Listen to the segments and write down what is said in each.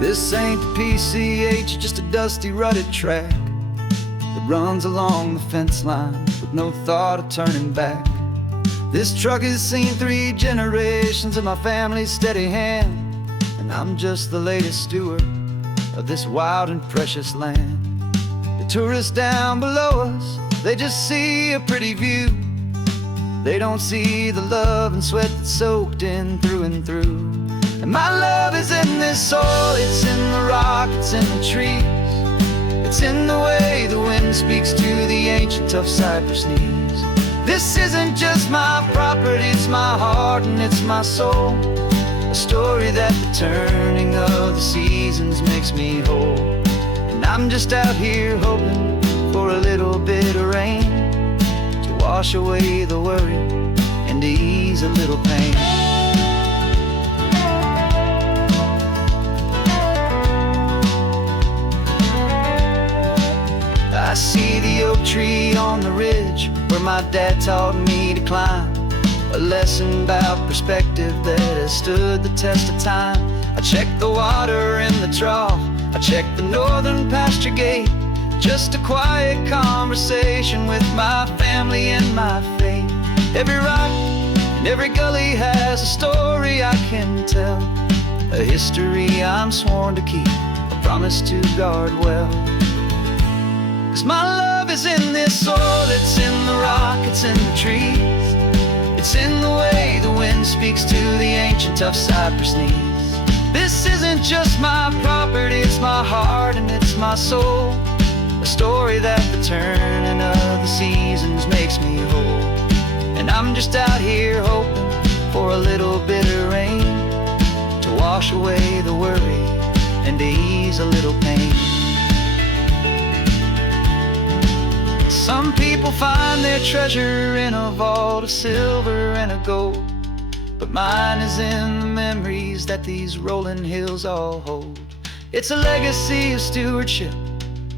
This ain't the PCH, just a dusty, rutted track that runs along the fence line with no thought of turning back. This truck has seen 3 generations of my family's steady hand, and I'm just the latest steward of this wild and precious land. The tourists down below us, they just see a pretty view. They don't see the love and sweat that's soaked in through and through. And my love is in this soil, it's in the rock, it's in the trees. It's in the way the wind speaks to the ancient tough cypress knees. This isn't just my property, it's my heart and it's my soul. A story that the turning of the seasons makes me whole. And I'm just out here hoping for a little bit of rain to wash away the worry and to ease a little pain. I see the oak tree on the ridge where my dad taught me to climb, a lesson about perspective that has stood the test of time. I check the water in the trough, I check the northern pasture gate, just a quiet conversation with my family and my faith. Every rock and every gully has a story I can tell, a history I'm sworn to keep, a promise to guard well. 'Cause my love is in this soil, it's in the rock, it's in the trees. It's in the way the wind speaks to the ancient tough cypress knees. This isn't just my property, it's my heart and it's my soul. A story that the turning of the seasons makes me whole. And I'm just out here hoping for a little bit of rain to wash away the worry and to ease a little pain. Some people find their treasure in a vault of silver and a gold, but mine is in the memories that these rolling hills all hold. It's a legacy of stewardship,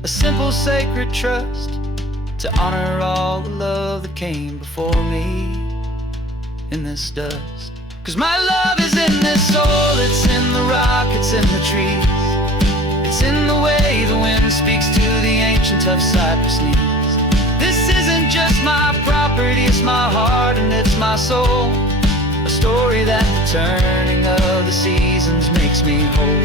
a simple sacred trust, to honor all the love that came before me in this dust. 'Cause my love is in this soil, it's in the rock, it's in the trees. It's in the way the wind speaks to the ancient tough cypress knees. This isn't just my property, it's my heart and it's my soul. A story that the turning of the seasons makes me whole.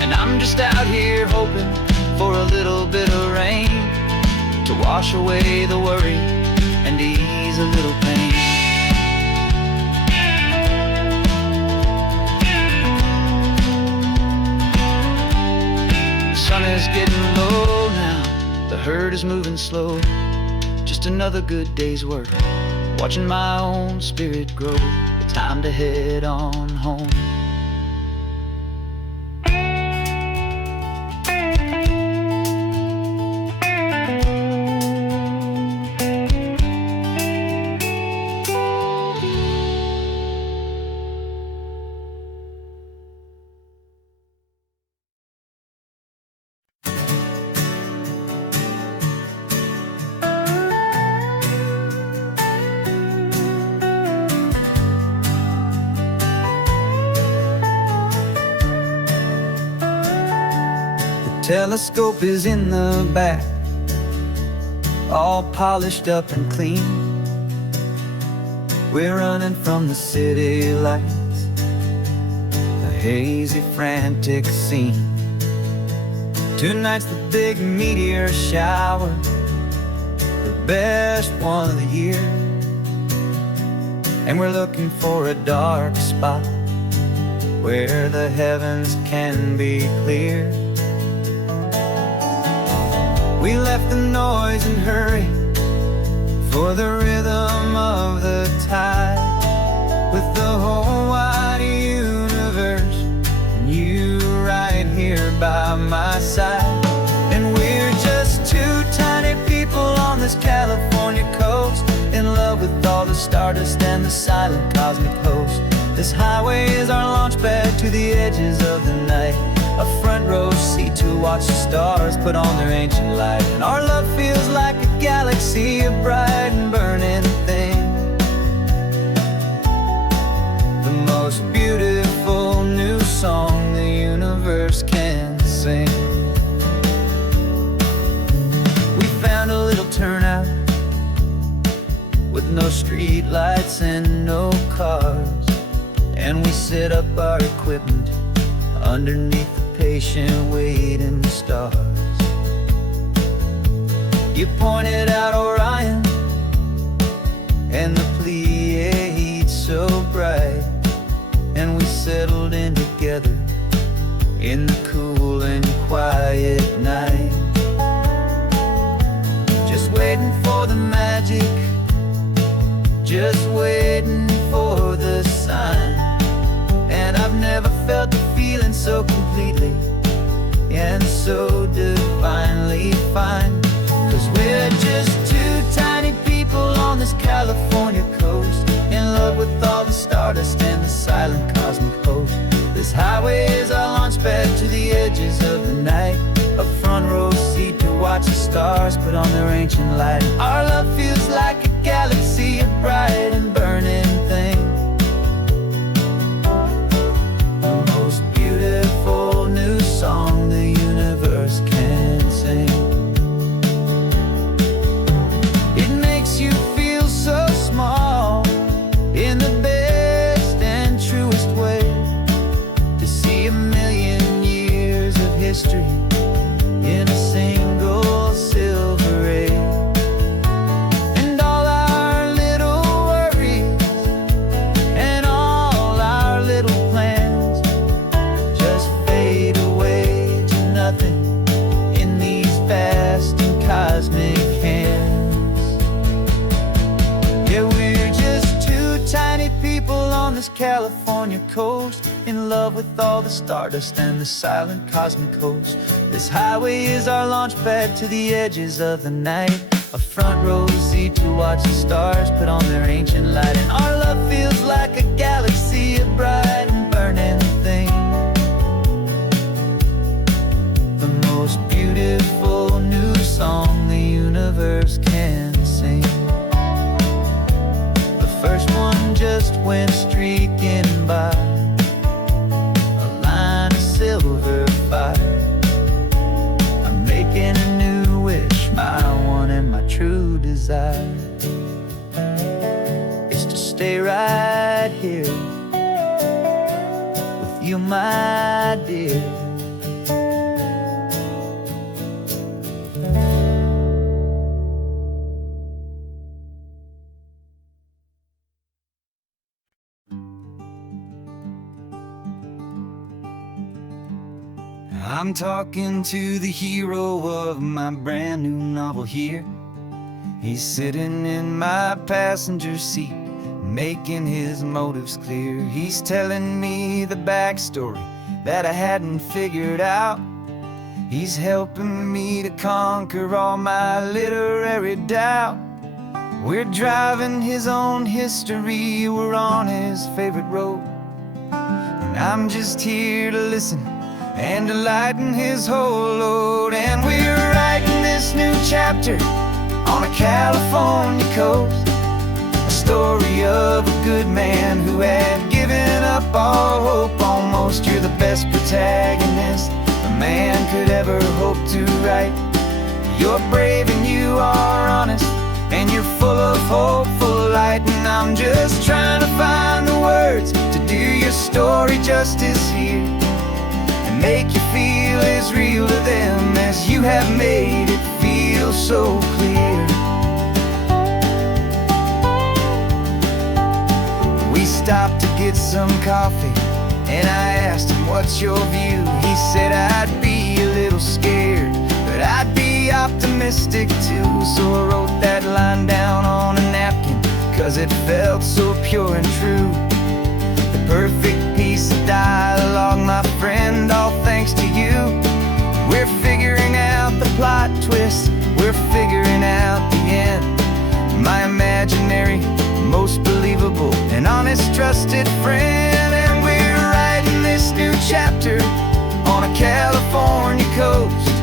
And I'm just out here hoping for a little bit of rain to wash away the worry and ease a little pain. The sun is getting low now, the herd is moving slow. Just another good day's work, watching my own spirit grow. It's time to head on home. Telescope is in the back, all polished up and clean. We're running from the city lights, a hazy, frantic scene. Tonight's the big meteor shower, the best one of the year. And we're looking for a dark spot where the heavens can be clear. We left the noise and hurry for the rhythm of the tide, with the whole wide universe and you right here by my side. And we're just 2 tiny people on this California coast, in love with all the stardust and the silent cosmic host. This highway is our launch pad to the edges of the night, a front row seat to watch the stars put on their ancient light. And our love feels like a galaxy, a bright and burning thing, the most beautiful new song the universe can and we set up our equipment underneath the patient waiting stars. You pointed out Orion and the Pleiades so bright, and we settled in together in the cool and quiet night, just waiting for the magic, just waiting for the sign. And I've never felt the feeling so completely and so divinely fine. 'Cause we're just two tiny people on this California coast, in love with all the stardust and the silent cosmic host. This highway is our launch pad to the edges of the night, a front row seat to watch the stars put on their ancient light. And our love feels like a galaxy, a bright and burning thing, the most beautiful new song the universe can sing. It makes you feel so small in the best and truest way, to see a million years of history in a single silver ray. And all our little worries and all our little plans just fade away to nothing in these vast and cosmic hands. Yeah, we're just two tiny people on this California coast, in love with all the stardust and the silent cosmic host. This highway is our launch pad to the edges of the night, a front row seat to watch the stars put on their ancient light. And our love feels like a galaxy, a bright and burning thing, the most beautiful new song the universe can sing. The first one just went streaking by, a line of silver fire. I'm making a new wish, my one and my true desire is to stay right here with you, my dear. I'm talking to the hero of my brand new novel here. He's sitting in my passenger seat, making his motives clear. He's telling me the backstory that I hadn't figured out. He's helping me to conquer all my literary doubt. We're driving his own history, we're on his favorite road, and I'm just here to listen and to lighten his whole load. And we're writing this new chapter on a California coast, a story of a good man who had given up all hope almost. You're the best protagonist a man could ever hope to write. You're brave and you are honest, and you're full of hopeful light. And I'm just trying to find the words to do your story justice here, make you feel as real to them as you have made it feel so clear. We stopped to get some coffee, and I asked him, what's your view? He said, I'd be a little scared, but I'd be optimistic too. So I wrote that line down on a napkin, 'cause it felt so pure and true. The perfect piece of dialogue, my friend, all thanks to you. We're figuring out the plot twist, we're figuring out the end. My imaginary, most believable and honest trusted friend. And we're writing this new chapter on a California coast,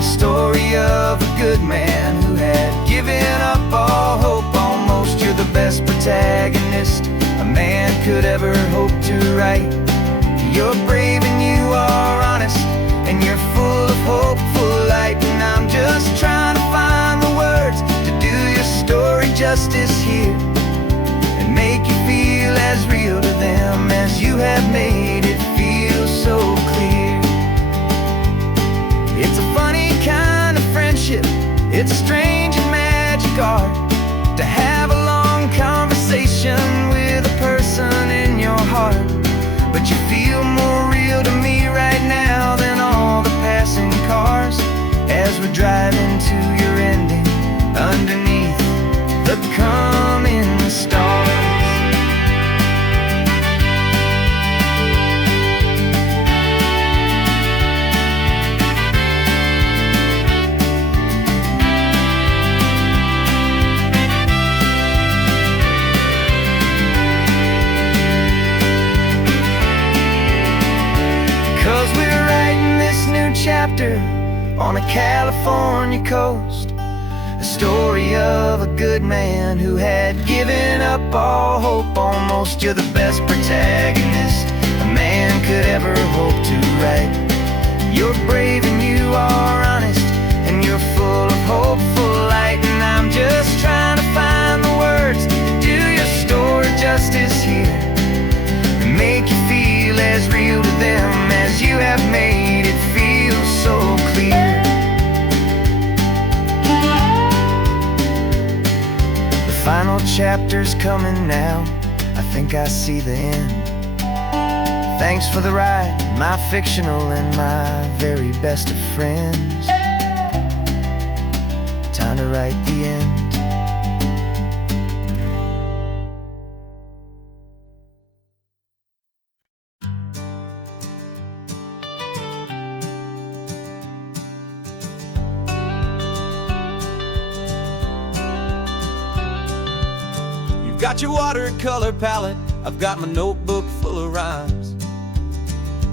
the story of a good man who had given up all hope almost. You're the best protagonist a man could ever hope to write. You're brave and you are honest, and you're full of hopeful light. And I'm just trying to find the words to do your story justice here, and make you feel as real to them as you have made it feel so clear. It's a funny kind of friendship, it's a strange and magic art to have a long conversation with a person in your heart. But you feel more real to me right now than all the passing cars as we're driving to your ending underneath the coming stars. 'Cause we're writing this new chapter on a California coast, a story of a good man who had given up all hope almost. You're the best protagonist a man could ever hope to write. You're brave and you are honest, and you're full of hopeful light. And I'm just trying to find the words to do your story justice here, and make you feel as real to them as you have made it feel so clear. The final chapter's coming now, I think I see the end. Thanks for the ride, my fictional and my very best of friends. Time to write the end. Got your watercolor palette, I've got my notebook full of rhymes.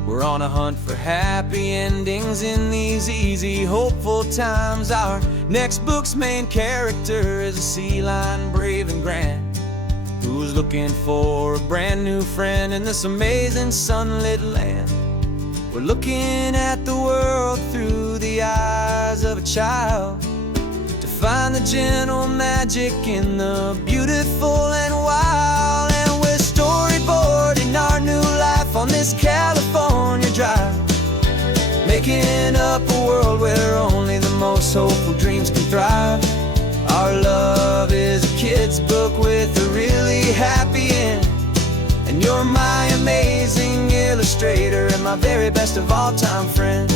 We're on a hunt for happy endings in these easy, hopeful times. Our next book's main character is a sea lion, brave and grand, who's looking for a brand new friend in this amazing sunlit land. We're looking at the world through the eyes of a child, find the gentle magic in the beautiful and wild. And we're storyboarding our new life on this California drive, making up a world where only the most hopeful dreams can thrive. Our love is a kid's book with a really happy end, and you're my amazing illustrator and my very best of all time friend.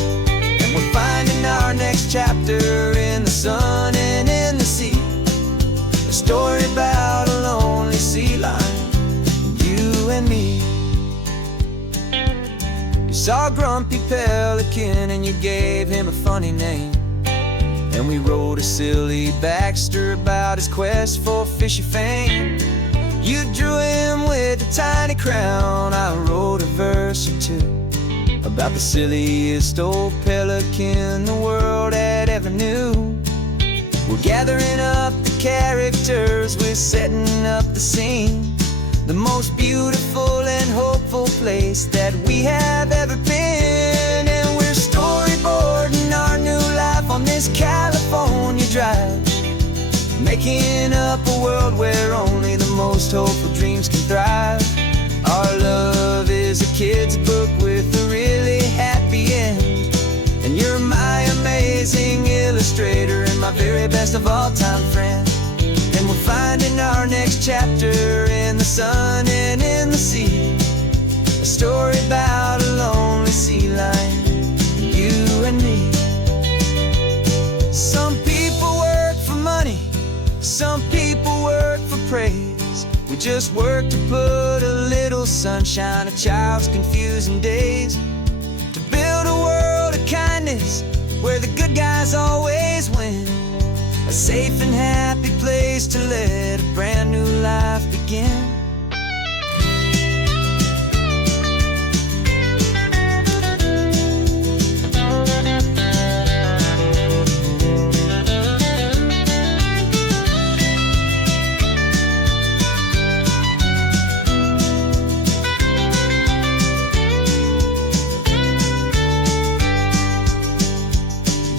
We're finding our next chapter in the sun and in the sea, a story about a lonely sea lion, you and me. You saw a grumpy pelican and you gave him a funny name, and we wrote a silly Baxter about his quest for fishy fame. You drew him with a tiny crown, I wrote a verse or two about the silliest old pelican the world had ever knew. We're gathering up the characters, we're setting up the scene, the most beautiful and hopeful place that we have ever been. And we're storyboarding our new life on this California drive, making up a world where only the most hopeful dreams can thrive. Our love is a kid's book with a really happy end, and you're my amazing illustrator and my very best of all time friend. And we're finding our next chapter in the sun and in the sea, a story about a lonely sea lion, you and me. Some people work for money, some people work for praise. We just work to put a little sunshine in a child's confusing days, to build a world of kindness where the good guys always win, a safe and happy place to let a brand new life begin.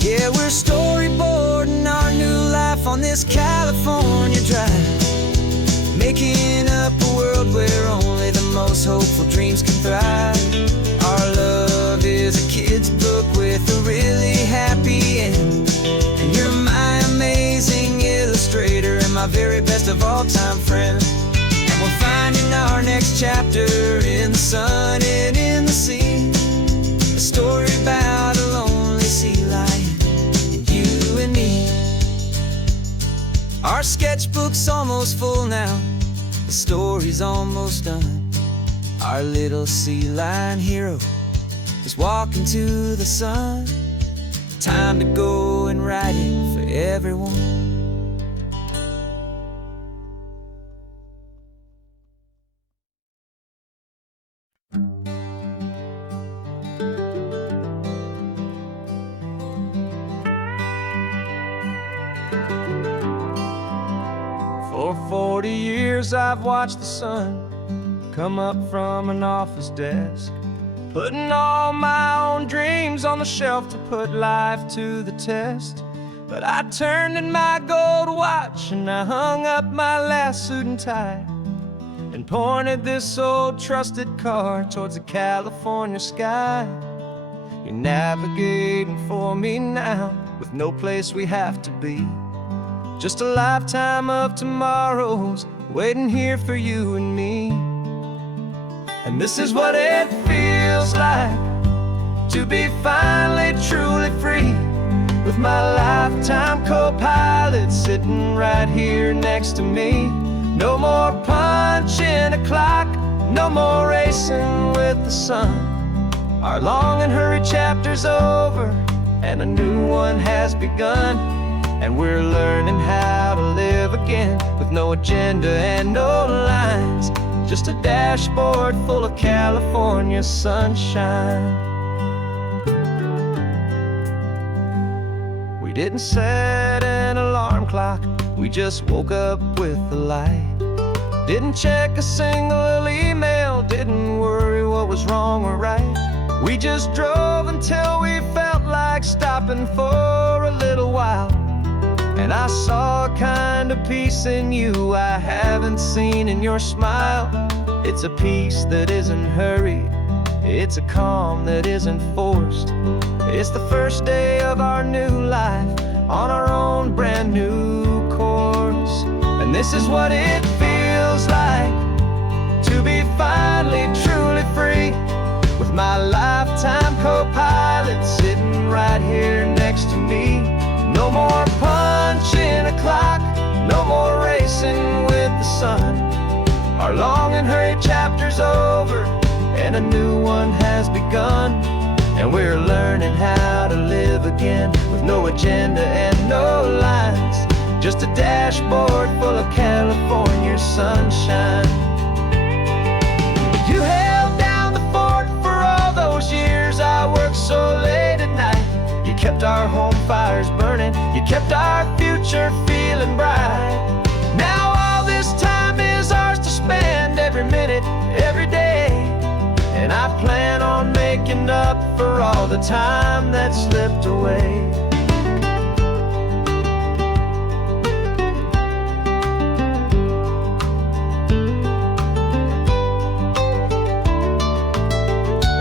Yeah, we're storyboarding our new life on this California drive, making up a world where only so dreams can thrive. Our love is a kid's book with a really happy end, and you're my amazing illustrator and my very best of all-time friend. And we're finding our next chapter in the sun and in the sea, a story about a lonely sea lion and you and me. Our sketchbook's almost full now, the story's almost done. Our little sea lion hero is walking to the sun. Time to go and write it for everyone. For 40 years I've watched the sun come up from an office desk, putting all my own dreams on the shelf to put life to the test. But I turned in my gold watch and I hung up my last suit and tie, and pointed this old trusted car towards the California sky. You're navigating for me now with no place we have to be, just a lifetime of tomorrows waiting here for you and me. And this is what it feels like to be finally truly free, with my lifetime co-pilot sitting right here next to me. No more punching a clock, no more racing with the sun. Our long and hurried chapter's over and a new one has begun. And we're learning how to live again with no agenda and no lines, just a dashboard full of California sunshine. We didn't set an alarm clock, we just woke up with the light. Didn't check a single email, didn't worry what was wrong or right. We just drove until we felt like stopping for a little while. And I saw a kind of peace in you I haven't seen in your smile. It's a peace that isn't hurried, it's a calm that isn't forced. It's the first day of our new life on our own brand new course. And this is what it feels like to be finally truly free, with my lifetime co-pilot sitting right here next to me. No more punching a clock, no more racing with the sun. Our long and hurried chapter's over and a new one has begun. And we're learning how to live again with no agenda and no lines, just a dashboard full of California sunshine. You held down the fort for all those years I worked so late at night. You kept our home fires burning, you kept our future feeling bright. Now all this time is ours to spend, every minute, every day. And I plan on making up for all the time that slipped away.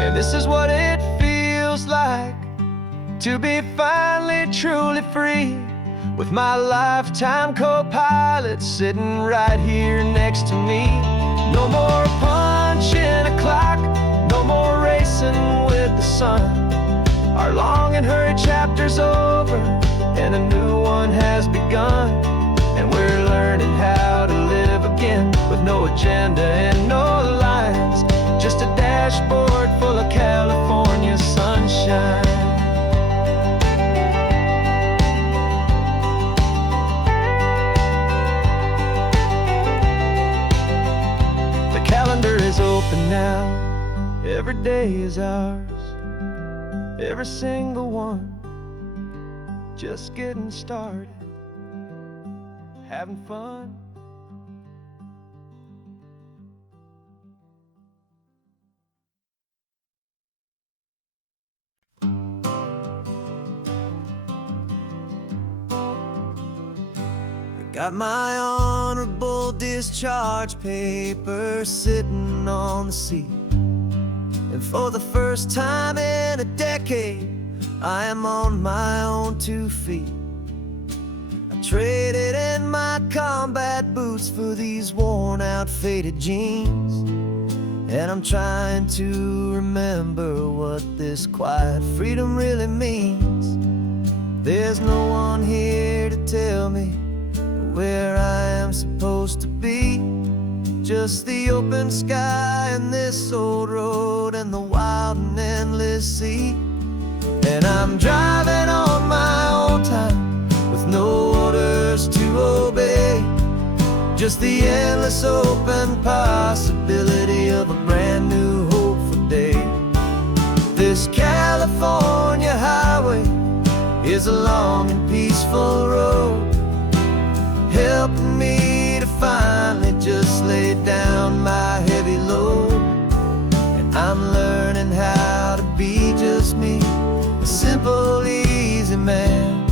And this is what it feels like to be finally truly free, with my lifetime co-pilot sitting right here next to me. No more punching a clock, no more racing with the sun. Our long and hurried chapter's over and a new one has begun. And we're learning how to live again with no agenda and no lines, just a dashboard full of California sunshine. Calendar is open now, every day is ours, every single one, just getting started, having fun. Got my honorable discharge paper sitting on the seat. And for the first time in a decade, I am on my own 2 feet. I traded in my combat boots for these worn out faded jeans, and I'm trying to remember what this quiet freedom really means. There's no one here to tell me where I am supposed to be, just the open sky and this old road and the wild and endless sea. And I'm driving on my own time with no orders to obey, just the endless open possibility of a brand new hopeful day. This California highway is a long and peaceful road, helping me to finally just lay down my heavy load. And I'm learning how to be just me, a simple, easy man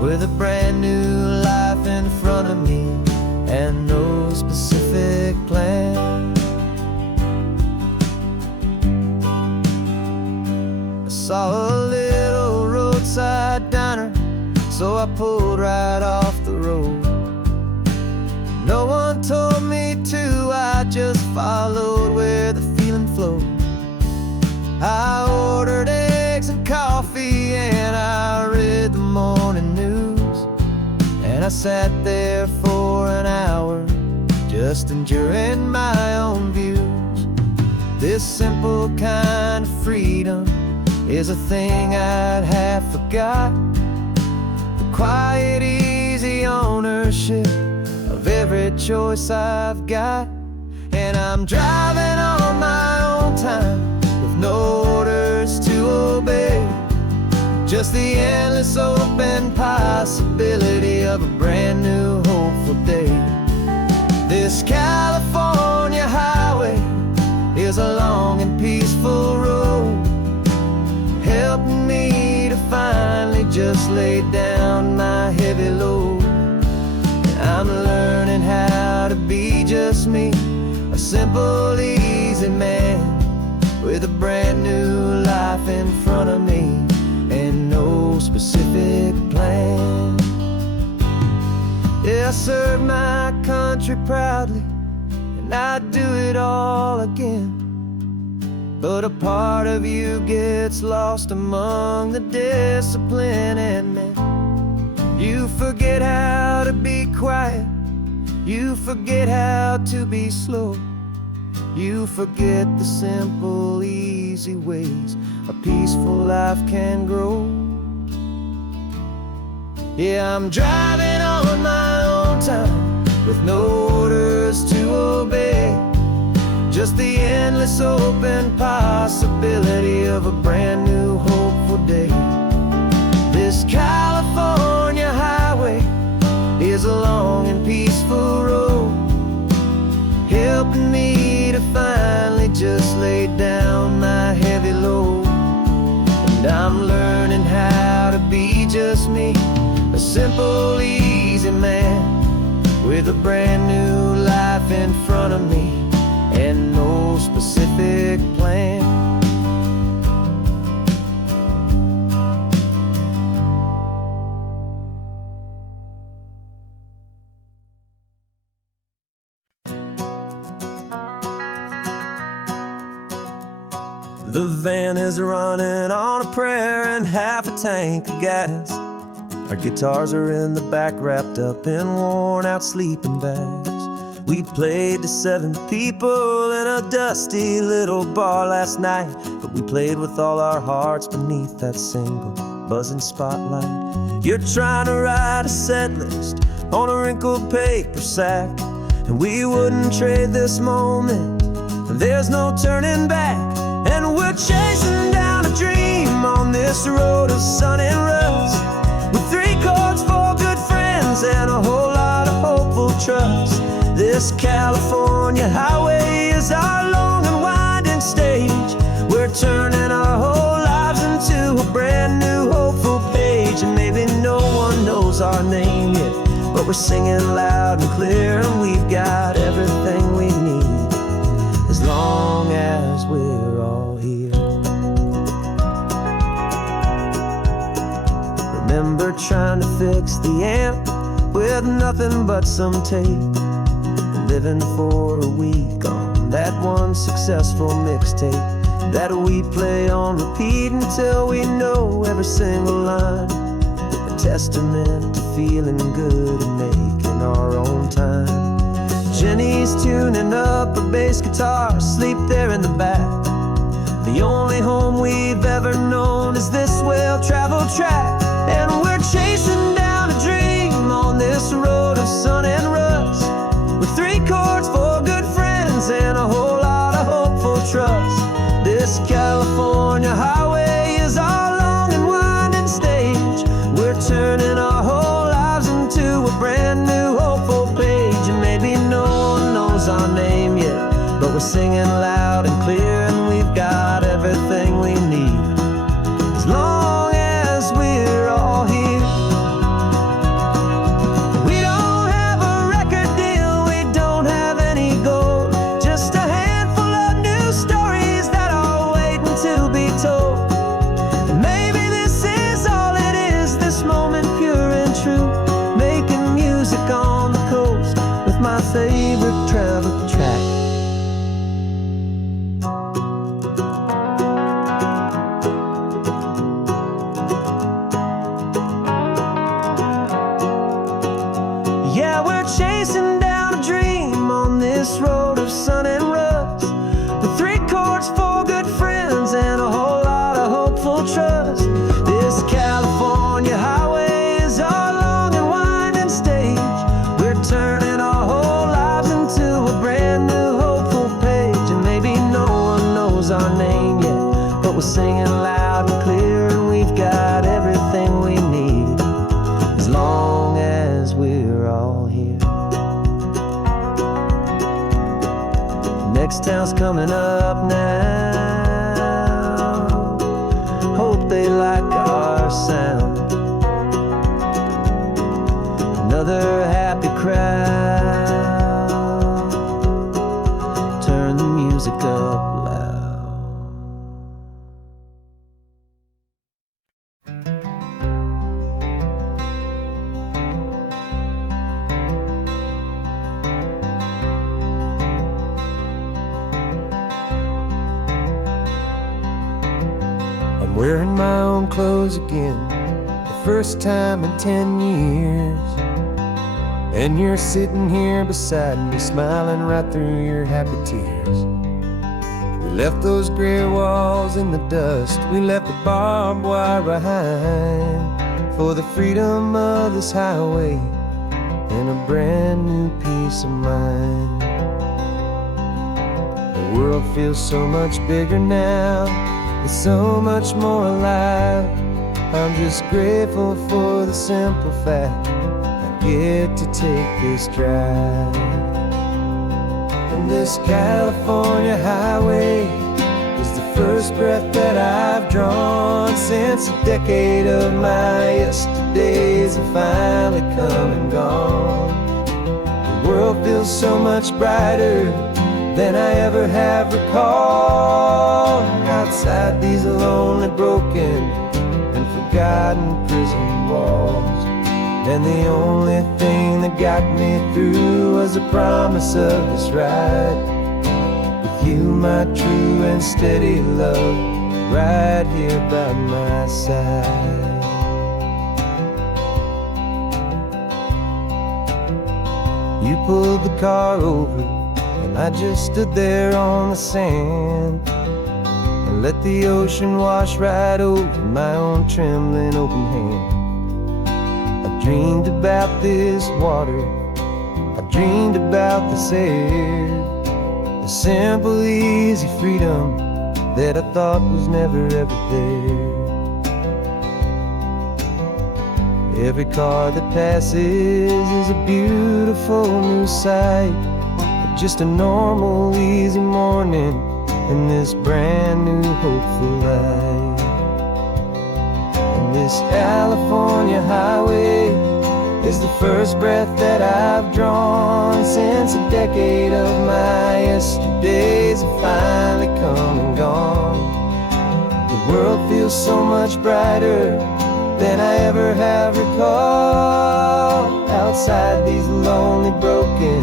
with a brand new life in front of me and no specific plan. I saw a little roadside diner, so I pulled right off the road. No one told me to, I just followed where the feeling flowed. I ordered eggs and coffee and I read the morning news, and I sat there for an hour just enduring my own views. This simple kind of freedom is a thing I'd have forgot, the quiet, easy ownership of every choice I've got. And I'm driving on my own time with no orders to obey, just the endless open possibility of a brand new hopeful day. This California highway is a long and peaceful road, helping me to finally just lay down my heavy load. And I'm learning how to be just me, a simple, easy man with a brand new life in front of me and no specific plan. Yeah, I served my country proudly and I'd do it all again, but a part of you gets lost among the discipline and men. You forget how to be quiet, you forget how to be slow, you forget the simple, easy ways a peaceful life can grow. Yeah, I'm driving on my own time with no orders to obey, just the endless open possibility of a brand new hopeful day. This California highway is a long and peaceful road, helping me to finally just lay down my heavy load. And I'm learning how to be just me, a simple, easy man with a brand new life in front of me and no specific plan. The van is running on a prayer and half a tank of gas. Our guitars are in the back, wrapped up in worn-out sleeping bags. We played to 7 people in a dusty little bar last night, but we played with all our hearts beneath that single buzzing spotlight. You're trying to write a set list on a wrinkled paper sack, and we wouldn't trade this moment. There's no turning back, and we're chasing down a dream on this road of sun and rust, with 3 chords, 4 good friends, and a whole lot of hopeful trust. This California highway is our long and winding stage. We're turning our whole lives into a brand new hopeful page. And maybe no one knows our name yet, but we're singing loud and clear, and we've got everything we need, as long as we're all all here. Remember trying to fix the amp with nothing but some tape, living for a week on that one successful mixtape that we play on repeat until we know every single line. A testament to feeling good and making our own time. Jenny's tuning up her bass guitar, asleep there in the back. The only home we've ever known is this well-traveled track. And we're chasing down a dream on this road of sun and rust, with 3 chords for good friends and a whole lot of hopeful trust. This California highway is our long and winding stage. We're turning our whole lives into a brand new hopeful page. And maybe no one knows our name yet, but we're singing loud and clear, and we've got everything we need as long as we're all here. We don't have a record deal, we don't have any gold, just a handful of new stories that are waiting to be told. And maybe this is all it is, this moment pure and true, making music on the coast with my favorite travel track. Yeah, we're chasing down a dream on this road of sun and rust, with 3 chords for good friends and a whole lot of hopeful trust. This California highway is our long and winding stage. We're turning our whole lives into a brand new hopeful page. And maybe no one knows our name yet, but we're singing loud and clear, and we've got everything we need as long as we're all here. Next town's coming up now, hope they like our sound. Another happy crowd, turn the music up loud. I'm wearing my own clothes again, the first time in 10 years. And you're sitting here beside me, smiling right through your happy tears. We left those gray walls in the dust, we left the barbed wire behind, for the freedom of this highway and a brand new peace of mind. The world feels so much bigger now, it's so much more alive. I'm just grateful for the simple fact I get to take this drive. And this California highway is the first breath that I've drawn since a decade of my yesterdays have finally come and gone. The world feels so much brighter than I ever have recalled. Outside these lonely, broken, and forgotten prison walls, and the only thing that got me through was the promise of this ride with you, my true and steady love, right here by my side. You pulled the car over, and I just stood there on the sand and let the ocean wash right over my own trembling open hand. I dreamed about this water, I dreamed about this air, the simple, easy freedom that I thought was never ever there. Every car that passes is a beautiful new sight, just a normal, easy morning in this brand new hopeful life. And this California highway is the first breath that I've drawn since a decade of my yesterdays have finally come and gone. The world feels so much brighter than I ever have recalled. Outside these lonely, broken,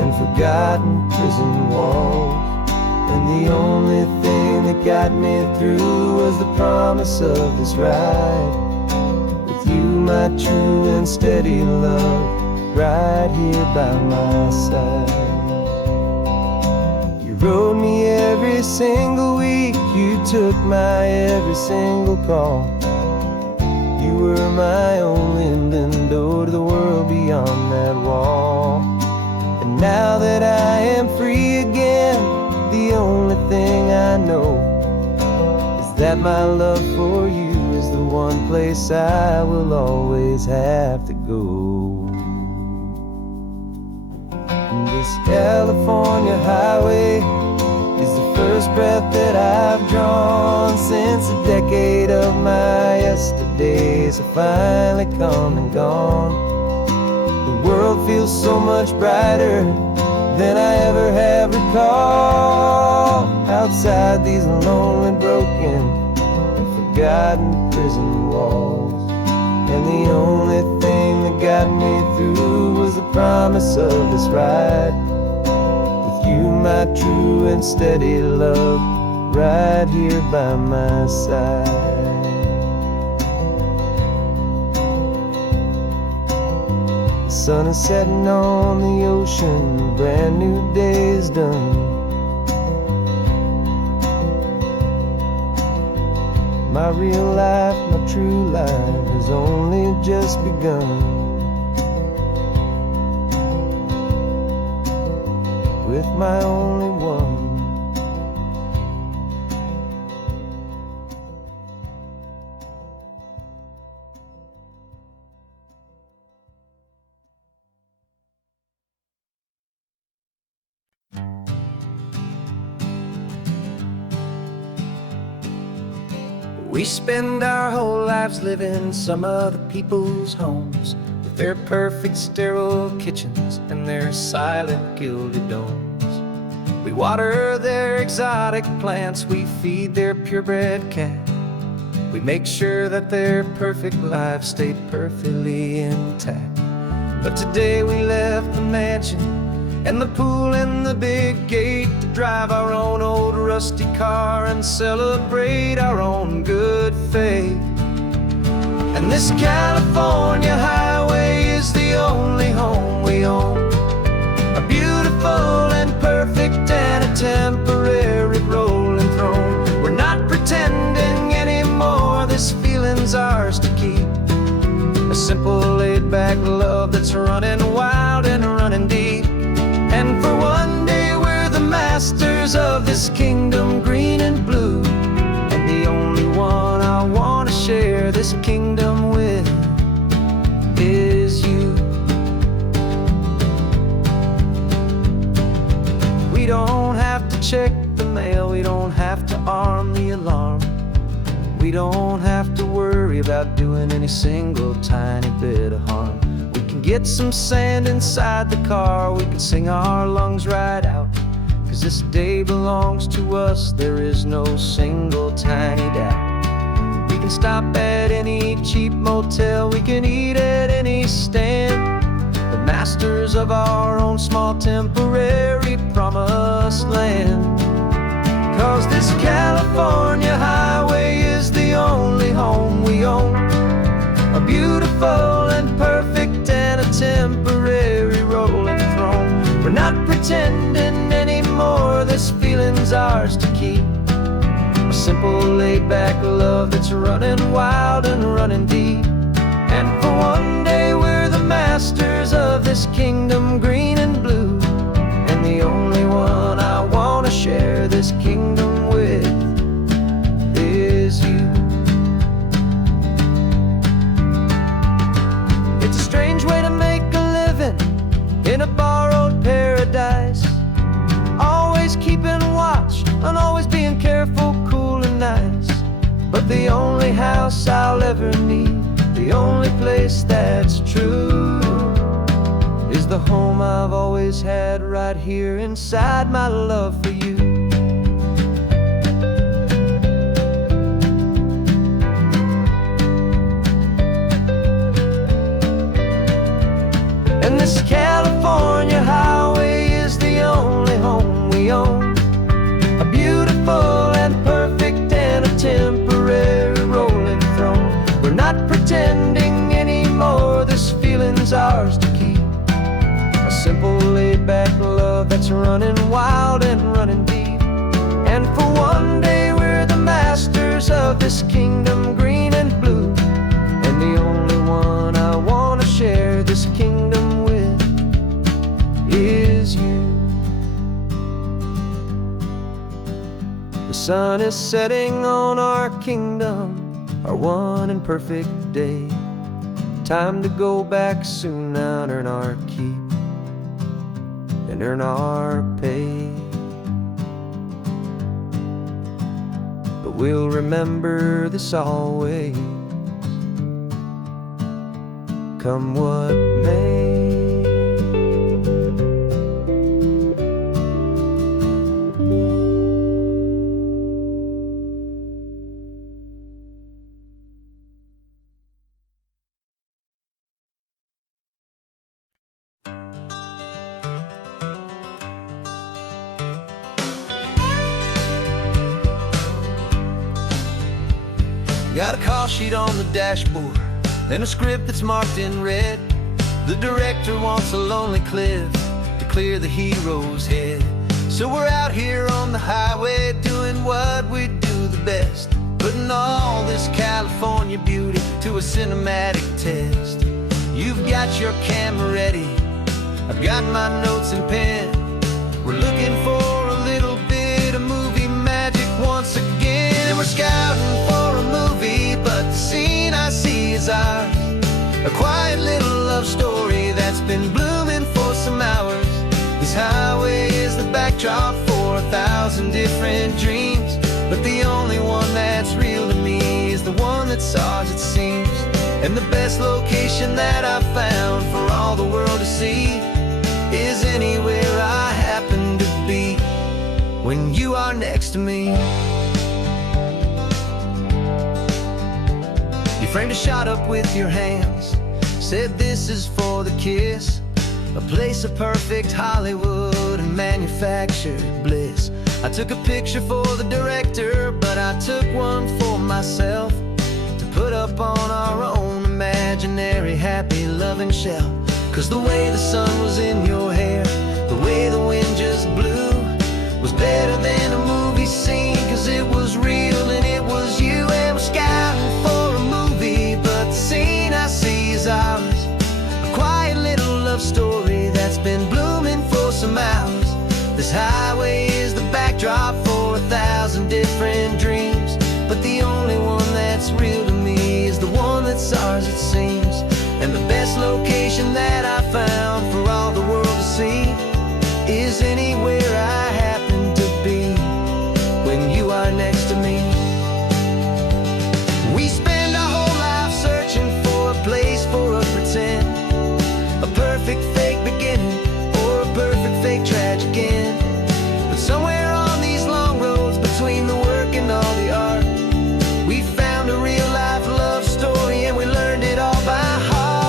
and forgotten prison walls. And the only thing that got me through was the promise of this ride. With you, my true and steady love, right here by my side. You rode me every single week, you took my every single call. You were my only window to the world beyond that wall. And now that I am free again, the only thing I know is that my love for you is the one place I will always have to go. And this California highway is the first breath that I've drawn since a decade of my yesterdays have finally come and gone. The world feels so much brighter than I ever have recalled. Outside these lonely, broken, and forgotten prison walls. And the only thing that got me through was the promise of this ride. With you, my true and steady love, right here by my side. The sun is setting on the ocean, a brand new day is done. My real life, my true life has only just begun. With my only one. We spend our whole lives living some other people's homes, with their perfect sterile kitchens and their silent gilded domes. We water their exotic plants, we feed their purebred cat. We make sure that their perfect lives stay perfectly intact. But today we left the mansion and the pool and the big gate to drive our own old rusty car and celebrate our own good faith. And this California highway is the only home we own, a beautiful and perfect and a temporary rolling throne. We're not pretending anymore, this feeling's ours to keep. A simple laid-back love that's running wild and running deep. And for one day we're the masters of this kingdom green and blue, and the only one I want to share this kingdom with is you. We don't have to check the mail, we don't have to arm the alarm. We don't have to worry about doing any single tiny bit of harm. We can get some sand inside the car, we can sing our lungs right out. 'Cause this day belongs to us, there is no single tiny doubt. We can stop at any cheap motel, we can eat at any stand. The masters of our own small temporary promised land. 'Cause this California highway is the only home we own, a beautiful and perfect and a temporary rolling throne. We're not pretending anymore, this feeling's ours to keep. A simple laid-back love that's running wild and running deep. And for one day we're the masters of this kingdom green and blue, and the only one I want to share this kingdom with is you. It's a strange way to make a living in a borrowed paradise, always keeping watch and always being careful, cool and nice. But the only house I'll ever need, The only place that's true is the home I've always had right here inside my love for you. And this California highway is the only home we own, a beautiful and perfect and a temporary rolling throne. We're not pretending anymore, this feeling's ours to keep. A simple laid-back love that's running wild and running deep. And for one day we're the masters of this kingdom green and blue. And the only one I want to share this kingdom with is you. The sun is setting on our kingdom, our one and perfect day. Time to go back soon now and earn our keep and earn our pay. But we'll remember this always, come what may. Got a call sheet on the dashboard and a script that's marked in red. The director wants a lonely cliff to clear the hero's head. So we're out here on the highway doing what we do the best, putting all this California beauty to a cinematic test. You've got your camera ready, I've got my notes and pen. We're looking for a little bit of movie magic once again. And we're scouting for a movie, but the scene I see is ours. A quiet little love story that's been blooming for some hours. This highway is the backdrop for 1,000 different dreams, but the only one that's real to me is the one that's ours, it seems. And the best location that I've found for all the world to see is anywhere I happen to be when you are next to me. You framed a shot up with your hands, said this is for the kiss, a place of perfect Hollywood and manufactured bliss. I took a picture for the director, but I took one for myself to put up on our own imaginary happy loving shelf. Cause the way the sun was in your hair, the way the wind just blew, was better than a movie scene, cause it was real and it was you. And we're scouting for a movie, but the scene I see is ours. A quiet little love story that's been blooming for some hours. This highway is the backdrop for 1,000 different dreams, but the only one that's real to me is the one that's ours, it seems. And the best location that I found for all the world to see is anywhere I happen to be when you are next to me. We spend our whole life searching for a place for a pretend, a perfect fake beginning or a perfect fake tragic end. But somewhere on these long roads between the work and all the art, we found a real life love story and we learned it all by heart.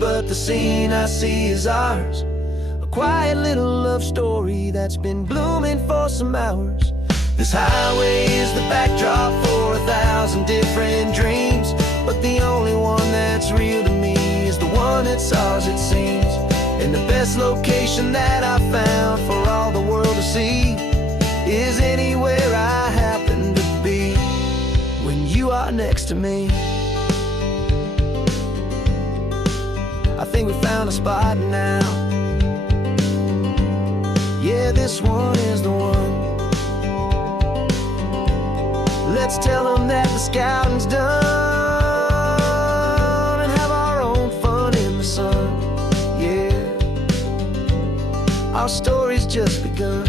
But the scene I see is ours. A quiet little love story that's been blooming for some hours. This highway is the backdrop for 1,000 different dreams, but the only one that's real to me is the one that's ours, it seems. And the best location that I found for all the world to see is anywhere I happen to be when you are next to me. I think we found a spot now. Yeah, this one is the one. let's tell them that the scouting's done and have our own fun in the sun. Yeah, our story's just begun.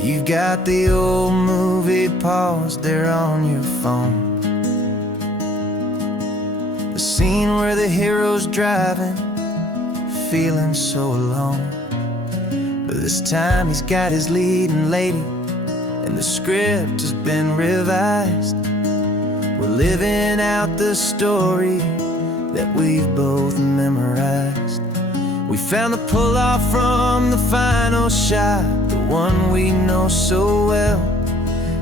You've got the old movie paused there on your phone, the scene where the hero's driving, feeling so alone. But this time he's got his leading lady, and the script has been revised. We're living out the story that we've both memorized. We found the pull-off from the final shot, the one we know so well.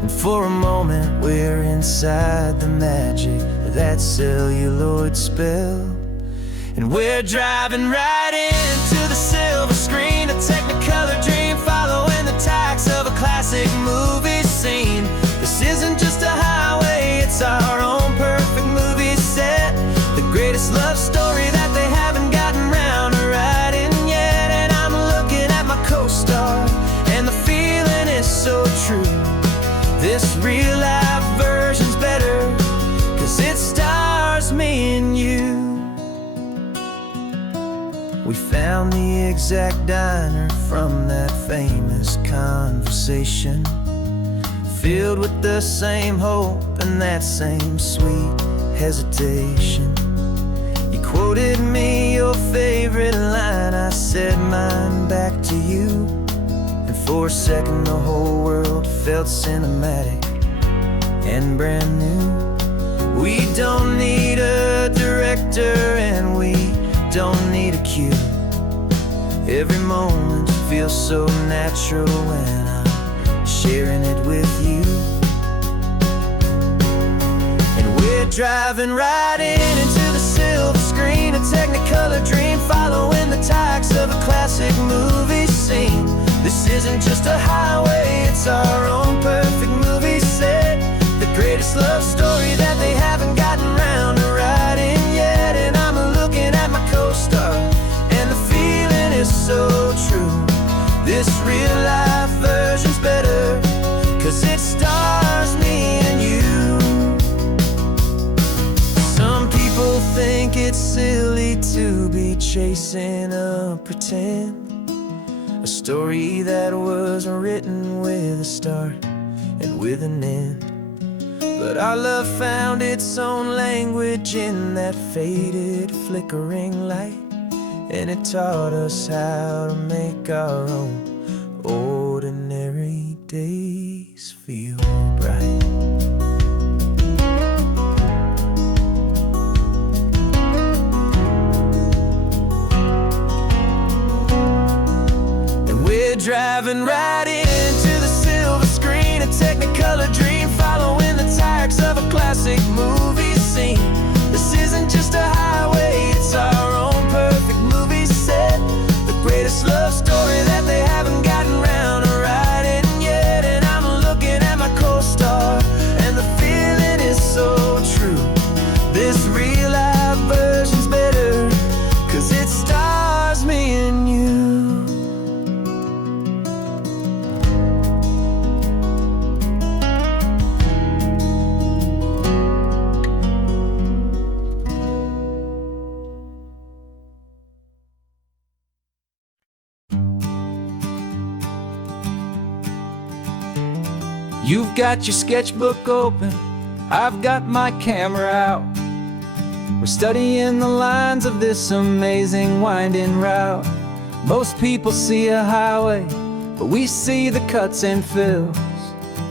And for a moment we're inside the magic of that celluloid spell. And we're driving right into the silver screen, a technicolor dream, following the tacks of a classic movie scene. This isn't just a highway, it's our own perfect movie set, the greatest love story that they haven't gotten round to writing yet. And I'm looking at my co-star, and the feeling is so true. This real life version's better, 'cause it stars me and you. We found the exact diner from that famous conversation, filled with the same hope and that same sweet hesitation. You quoted me your favorite line, I said mine back to you. And for a second the whole world felt cinematic and brand new. We don't need a director and we don't need a cue. Every moment feels so natural when I'm sharing it with you. And we're driving right into the silver screen, a technicolor dream, following the tacks of a classic movie scene. This isn't just a highway, it's our own perfect movie set, the greatest love story that they haven't gotten round to writing yet. And I'm looking at my co-star, and the feeling is so true. This real life version's better, 'cause it stars me and you. Some people think it's silly to be chasing a pretend, a story that was written with a start and with an end. But our love found its own language in that faded, flickering light, and it taught us how to make our own ordinary days feel bright. And we're driving right into the silver screen, a technicolor dream, following the tacks of a classic movie scene. This isn't just a highway, it's our own perfect movie set, the greatest love story that they haven't gotten round to writing yet. And I'm looking at my co-star, and the feeling is so true. This real life version's better, 'cause it stars me and you. You've got your sketchbook open, I've got my camera out. We're studying the lines of this amazing winding route. Most people see a highway, but we see the cuts and fills,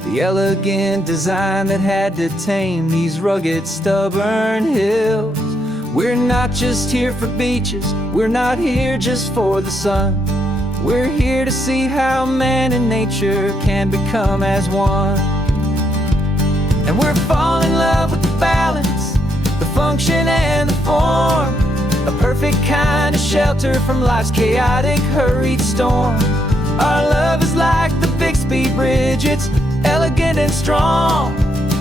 the elegant design that had to tame these rugged, stubborn hills. We're not just here for beaches, we're not here just for the sun. We're here to see how man and nature can become as one. And we're falling in love with the balance, the function and the form, a perfect kind of shelter from life's chaotic, hurried storm. Our love is like the Bixby Bridge, it's elegant and strong.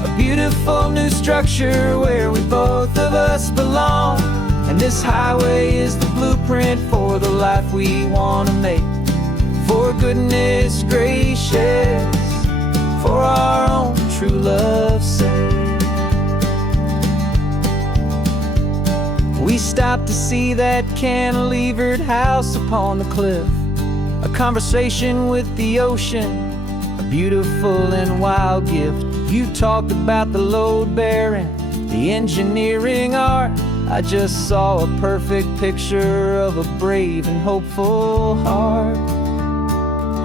A beautiful new structure where we both of us belong. And this highway is the blueprint for the life we want to make. For goodness gracious, for our own true love's sake. We stopped to see that cantilevered house upon the cliff, a conversation with the ocean, a beautiful and wild gift. You talked about the load bearing, the engineering art. I just saw a perfect picture of a brave and hopeful heart.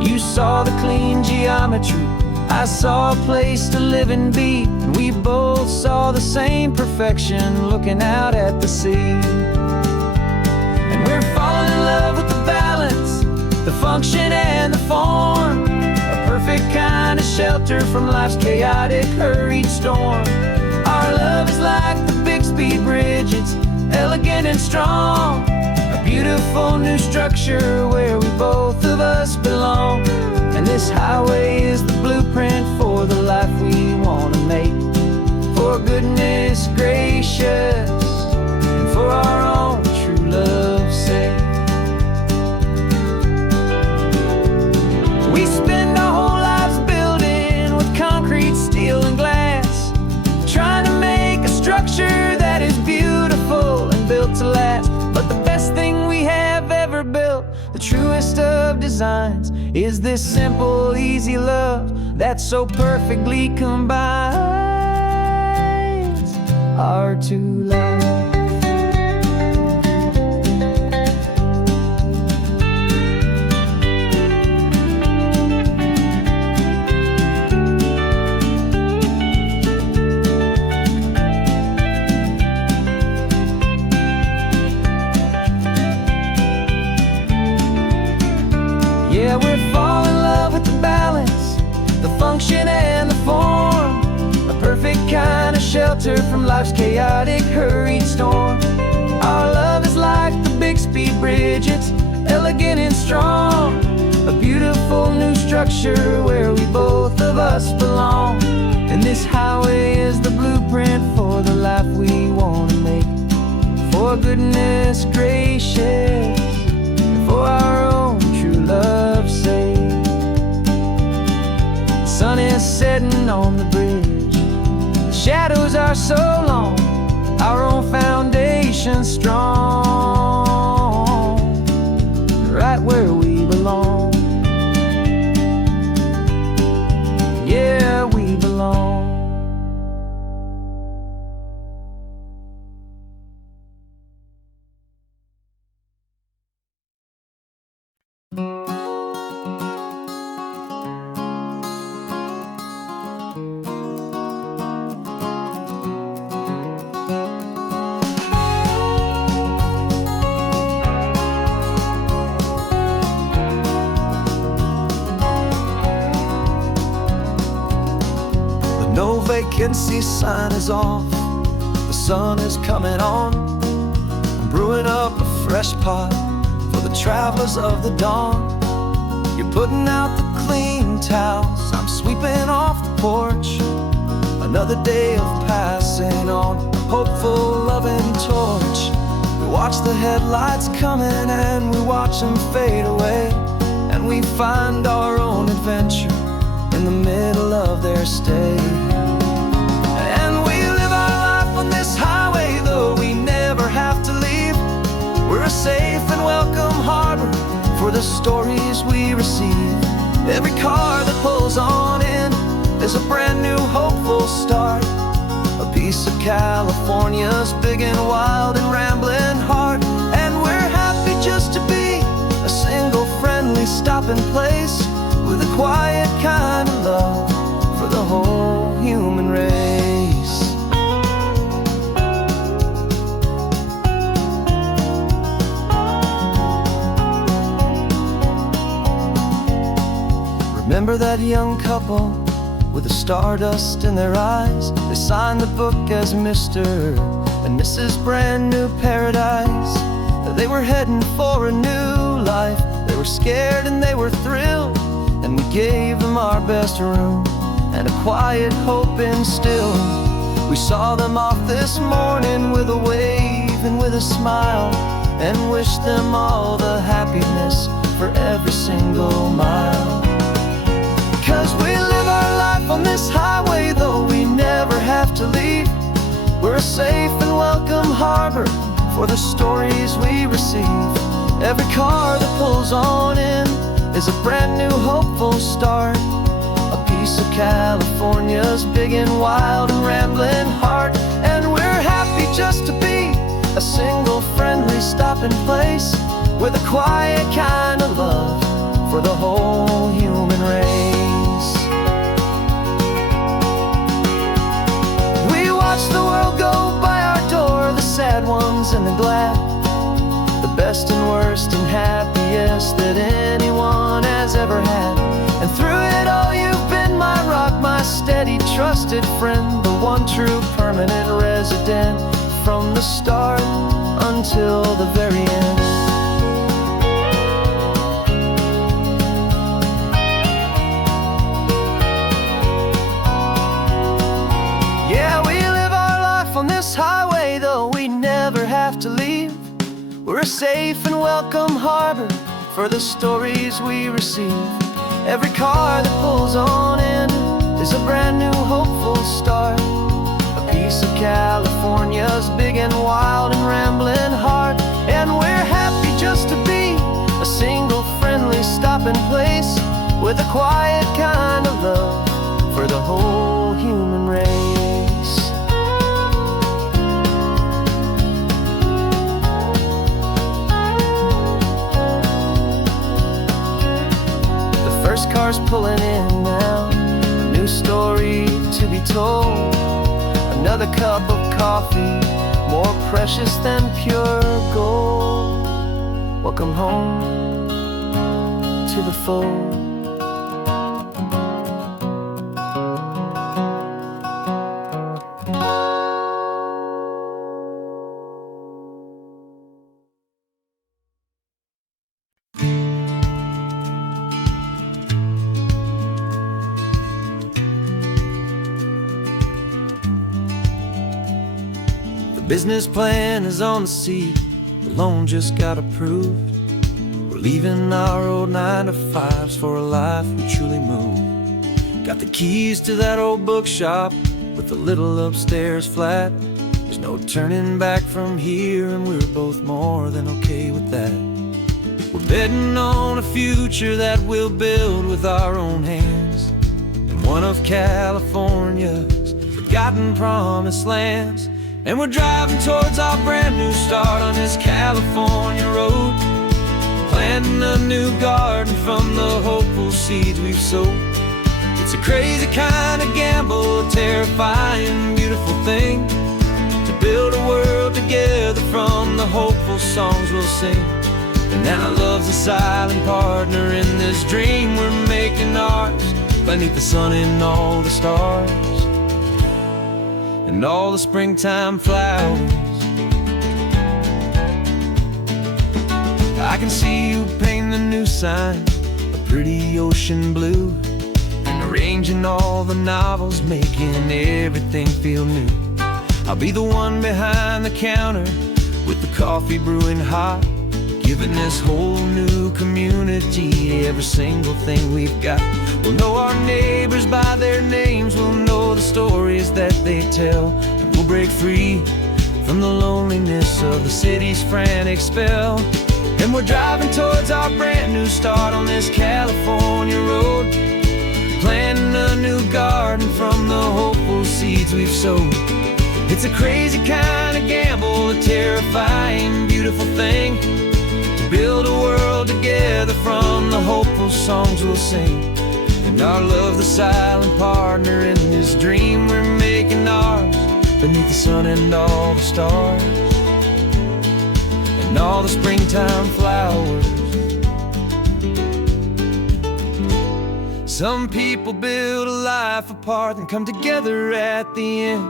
You saw the clean geometry, I saw a place to live and be, and we both saw the same perfection looking out at the sea. And we're falling in love with the balance, the function and the form, a perfect kind of shelter from life's chaotic, hurried storm. Our love is like the Bixby Bridge, it's elegant and strong. A beautiful new structure where we both of us belong. And this highway is the blueprint for the life we want to make. For goodness gracious, and for our own true love's sake. We spend our whole lives building with concrete, steel, and glass, trying to make a structure that is beautiful and built to last. But the best thing we have ever built, the truest of designs, is this simple, easy love that so perfectly combines our two lives. Yeah, we're falling in love with the balance, the function and the form, a perfect kind of shelter from life's chaotic, hurried storm. Our love is like the Bixby Bridge, it's elegant and strong. A beautiful new structure where we both of us belong. And this highway is the blueprint for the life we want to make. For goodness gracious, for our own true love's sake. The sun is setting on the bridge, the shadows are so long, our own foundation strong, right where we belong. Yeah, we belong. No vacancy sign is off, the sun is coming on. I'm brewing up a fresh pot for the travelers of the dawn. You're putting out the clean towels, I'm sweeping off the porch. Another day of passing on a hopeful, loving torch. We watch the headlights coming and we watch them fade away, and we find our own adventure in the middle of their stay. And we live our life on this highway, though we never have to leave. We're a safe and welcome harbor for the stories we receive. Every car that pulls on in is a brand new hopeful start, a piece of California's big and wild and rambling heart. And we're happy just to be a single friendly stopping place, with a quiet kind of love for the whole human race. Remember that young couple with the stardust in their eyes? They signed the book as Mr. and Mrs. Brand New Paradise. They were heading for a new life. They were scared and they were thrilled, and we gave them our best room and a quiet hope instilled. We saw them off this morning with a wave and with a smile, and wished them all the happiness for every single mile. 'Cause we live our life on this highway, though we never have to leave. We're a safe and welcome harbor for the stories we receive. Every car that pulls on in is a brand new hopeful start, a piece of California's big and wild and rambling heart. And we're happy just to be a single friendly stopping place, with a quiet kind of love for the whole human race. We watch the world go by our door, the sad ones and the glad, the best and worst and happiest that anyone has ever had. And through it all you've been my rock, my steady trusted friend, the one true permanent resident, from the start until the very end. Yeah, we live our life on this highway, though we never have to leave. We're a safe and welcome harbor for the stories we receive. Every car that pulls on in is a brand new hopeful start, a piece of California's big and wild and rambling heart. And we're happy just to be a single friendly stopping place, with a quiet kind of love for the whole human race. The first car's pulling in now, a new story to be told. Another cup of coffee, more precious than pure gold. Welcome home to the fold. Business plan is on the seat, the loan just got approved. We're leaving our old 9-to-5s for a life we truly move. Got the keys to that old bookshop with the little upstairs flat. There's no turning back from here, and we're both more than okay with that. We're betting on a future that we'll build with our own hands, in one of California's forgotten promised lands. And we're driving towards our brand new start on this California road, planting a new garden from the hopeful seeds we've sowed. It's a crazy kind of gamble, a terrifying, beautiful thing, to build a world together from the hopeful songs we'll sing. And now love's a silent partner in this dream we're making ours, beneath the sun and all the stars and all the springtime flowers. I can see you painting the new sign, a pretty ocean blue, and arranging all the novels, making everything feel new. I'll be the one behind the counter with the coffee brewing hot, giving this whole new community every single thing we've got. We'll know our neighbors by their names, we'll know the stories that they tell, and we'll break free from the loneliness of the city's frantic spell. And we're driving towards our brand new start on this California road, planting a new garden from the hopeful seeds we've sowed. It's a crazy kind of gamble, a terrifying, beautiful thing, to build a world together from the hopeful songs we'll sing. And our love, the silent partner in this dream we're making ours, beneath the sun and all the stars and all the springtime flowers. Some people build a life apart and come together at the end,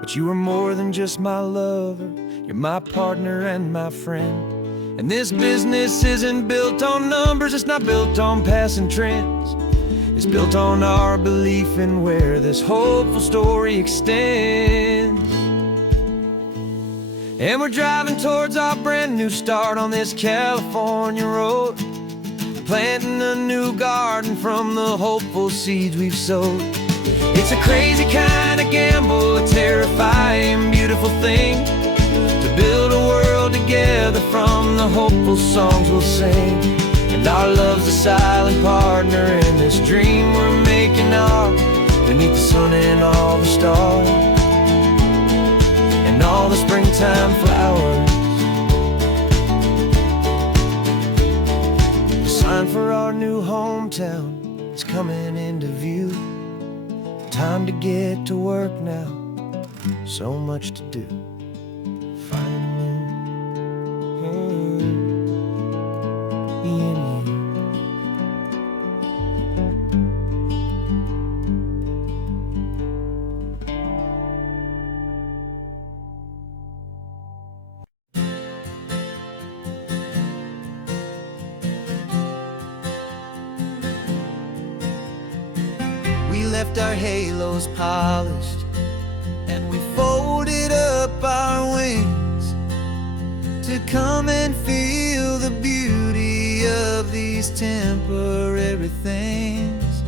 but you are more than just my lover, you're my partner and my friend. And this business isn't built on numbers, it's not built on passing trends. It's built on our belief in where this hopeful story extends. And we're driving towards our brand new start on this California road, planting a new garden from the hopeful seeds we've sowed. It's a crazy kind of gamble, a terrifying, beautiful thing, to build a world together from the hopeful songs we'll sing. And our love's a silent partner in this dream we're making ours, beneath the sun and all the stars, and all the springtime flowers. The sign for our new hometown is coming into view. Time to get to work now, so much to do. Finding in you. We left our halos polished, and we folded up our wings to come and feel the beauty of these temporary things.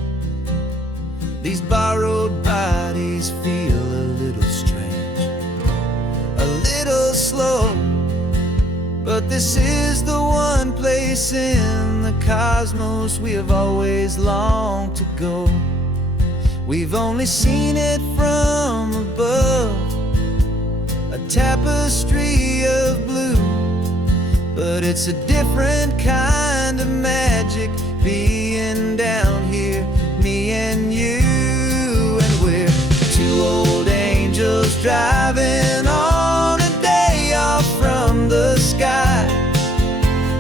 These borrowed bodies feel a little strange, a little slow, but this is the one place in the cosmos we have always longed to go. We've only seen it from above, a tapestry of blue, but it's a different kind of magic being down here, me and you. And we're two old angels driving on a day off from the sky,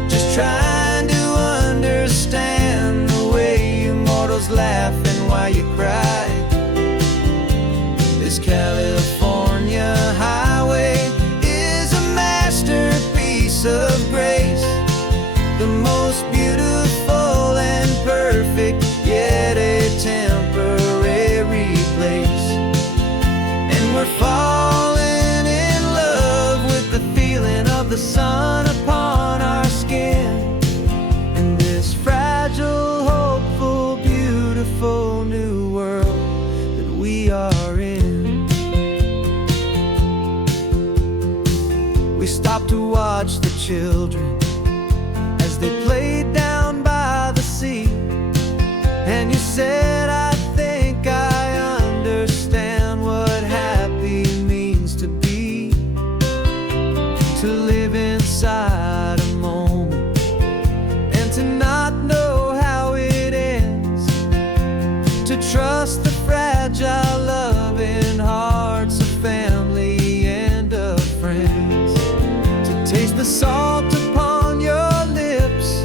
just trying to understand the way you mortals laugh and why you cry. This California highway is a masterpiece of grace, the most beautiful and perfect, yet a temporary place. And we're falling in love with the feeling of the sun upon our skin, in this fragile, hopeful, beautiful new world that we are in. We stopped to watch the children as they played down by the sea, and you said, I think I understand what happy means to be, to live inside a moment and to not know how it ends, to trust the fragile loving hearts of family and of friends, to taste the salt upon your lips,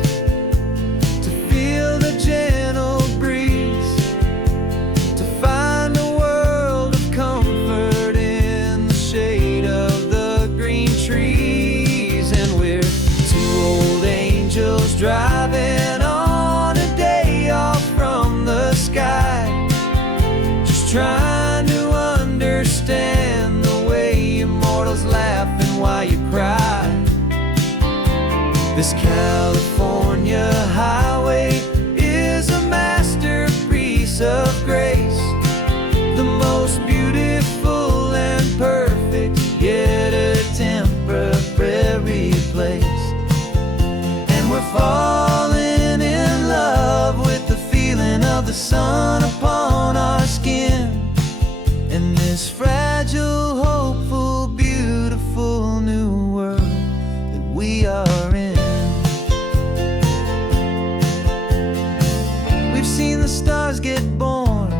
to feel the gentle breeze, to find a world of comfort in the shade of the green trees. And we're two old angels driving on a day off from the sky, just trying to understand the way immortals laugh and why you cry. This California highway is a masterpiece of grace, the most beautiful and perfect, yet a temporary place. And we're falling in love with the feeling of the sun upon our skin, in this fragile, hopeful, beautiful new world that we are in. We've seen the stars get born,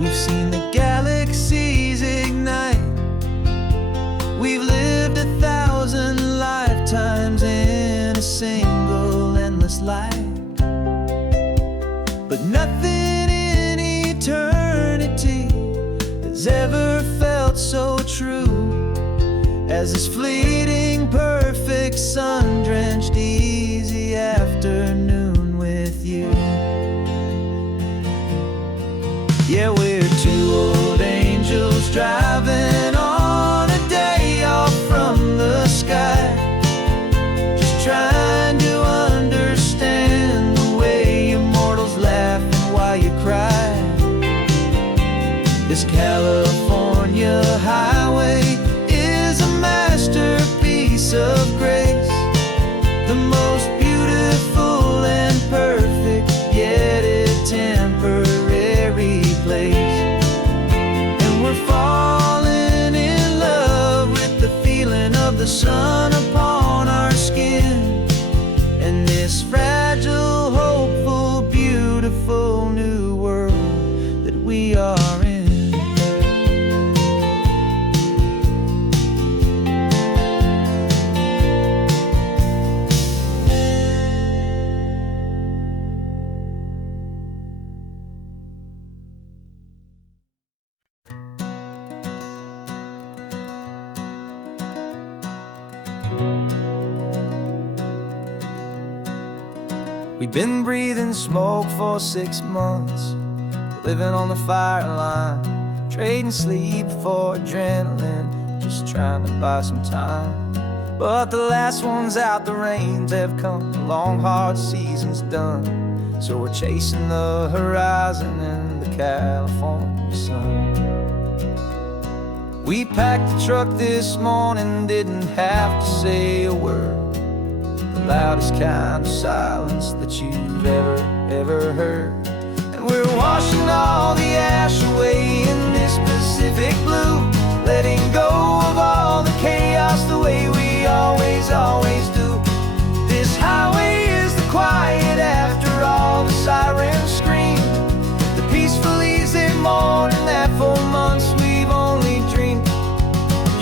we've seen the galaxies ignite, we've lived 1,000 lifetimes in a single endless life. But nothing in eternity has ever felt so true as this fleeting, perfect sun-drenched the most beautiful and perfect, yet a temporary place. And we're falling in love with the feeling of the sun upon our skin, and this fragile, hopeful, beautiful new world that we are in. We've been breathing smoke for 6 months, living on the fire line, trading sleep for adrenaline, just trying to buy some time. But the last one's out, the rains have come, the long hard season's done. So we're chasing the horizon in the California sun. We packed the truck this morning, didn't have to say a word. The loudest kind of silence that you've ever heard. And we're washing all the ash away in this Pacific blue, letting go of all the chaos the way we always do. This highway is the quiet after all the sirens scream, the peaceful easy morning that for months we've only dreamed.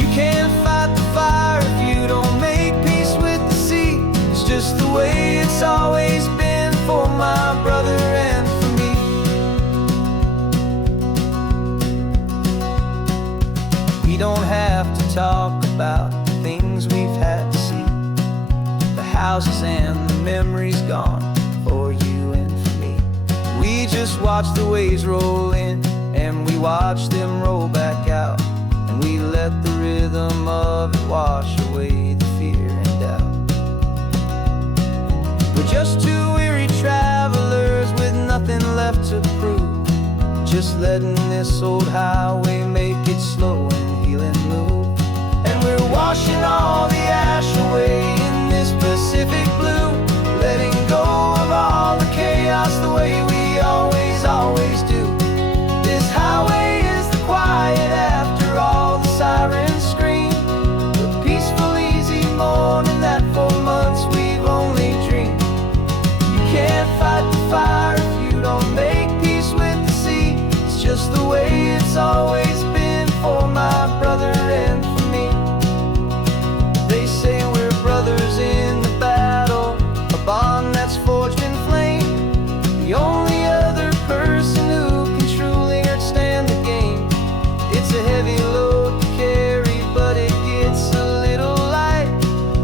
You can't fight the fire if you don't make peace with the sea. It's just the way it's always been for my brother and for me. We don't have to talk about the things we've had to see, the houses and the memories gone for you and for me. We just watch the waves roll in, and we watch them roll back out, and we let the rhythm of it wash away the fear and doubt. We're just two weary travelers with nothing left to prove, just letting this old highway make it slow and healing move. And we're washing all the ash away in this Pacific blue, letting go of all the chaos the way we always do. This highway is the quiet after all the sirens scream, the peaceful easy morning that for months we've only dreamed. You can't fight the fire if you don't make peace with the sea. It's just the way it's always been for my brother and for me. They say we're brothers in the battle, a bond that's forged in flame. The only other person who can truly stand the game. It's a heavy load to carry, but it gets a little light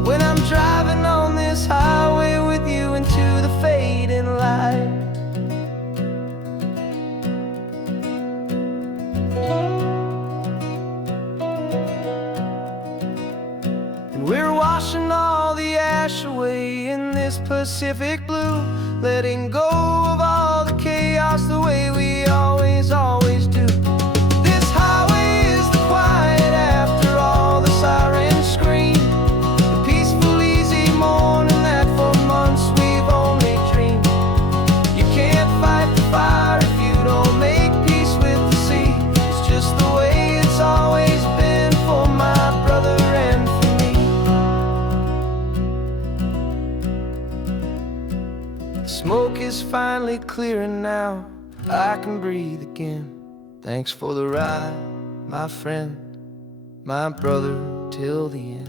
when I'm driving on this highway with you into the fading light. And we're washing all the ash away in this Pacific blue, letting go of all the chaos the way we always do. This highway is the quiet after all the sirens scream, the peaceful easy morning that for months we've only dreamed. You can't fight the fire if you don't make peace with the sea. It's just the way it's always been for my brother and for me. The smoke is finally clearing now, I can breathe again. Thanks for the ride, my friend, my brother till the end.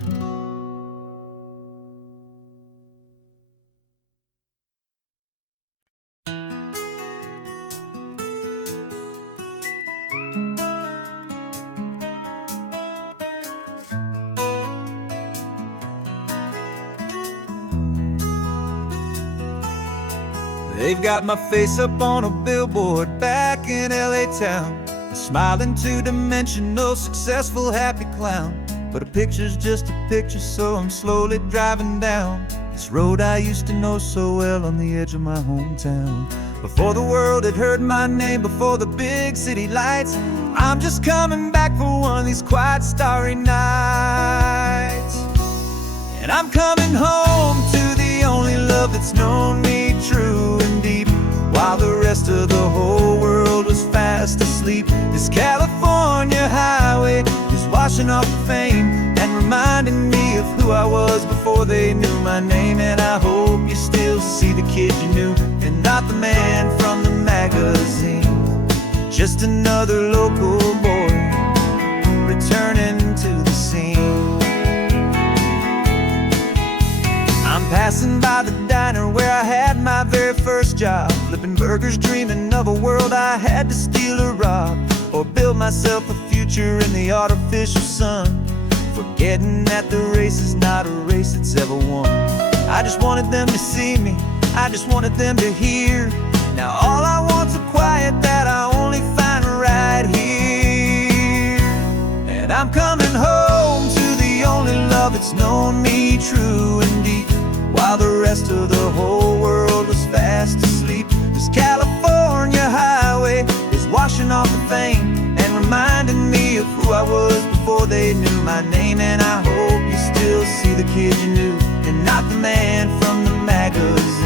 They've got my face up on a billboard back in LA town, smiling two-dimensional, successful, happy clown. But a picture's just a picture, so I'm slowly driving down this road I used to know so well on the edge of my hometown. Before the world had heard my name, before the big city lights, I'm just coming back for one of these quiet, starry nights. And I'm coming home to the just another local boy returning to the scene. I'm passing by the diner where I had my very first job, flipping burgers, dreaming of a world I had to steal or rob, or build myself a future in the artificial sun, forgetting that the race is not a race that's ever won. I just wanted them to see me, I just wanted them to hear. Now all I want's a quiet that I only find right here. And I'm coming home to the only love that's known me true and deep, while the rest of the whole world was fast asleep. This California highway is washing off the fame and reminding me of who I was before they knew my name. And I hope you still see the kid you knew, and not the man from the magazine.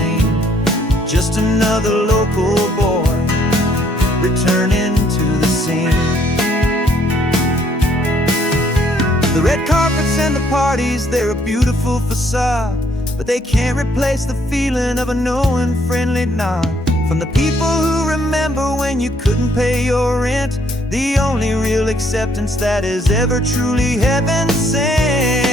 Just another local boy returning to the scene. The red carpets and the parties, they're a beautiful facade, but they can't replace the feeling of a knowing, friendly nod from the people who remember when you couldn't pay your rent. The only real acceptance that is ever truly heaven sent.